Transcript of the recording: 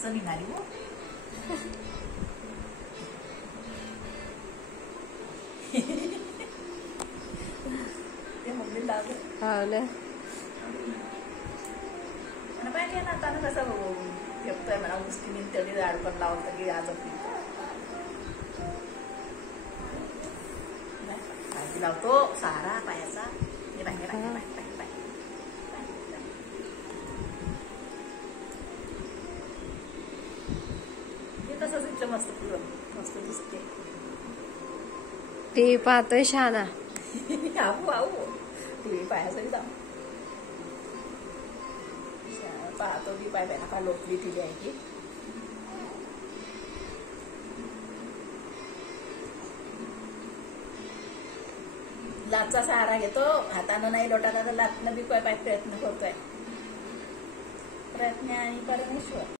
कसं निघाली हो. ते मम्मी लावलं हो ना. पाहिजे ना आता कसं घेतोय मला गोष्टी मी तेवढी झाड पण लावतं की आज लावतो सारा पायाचा. हे bye bye bye bye bye. हे तसंच इथलं मस्त फुलं मस्त दिसते. टीव्ही पाहतोय शहाणा. आऊ आऊ टीव्ही पाहायचं जाऊ पाहतो की पाय ना का लोकली टीव्ही आहे की. लाटचा सहारा घेतो हातानं नाही लोटाला तर लाटणं बी पाय प्रयत्न करतोय. प्रयत्न आणि परमेश्वर.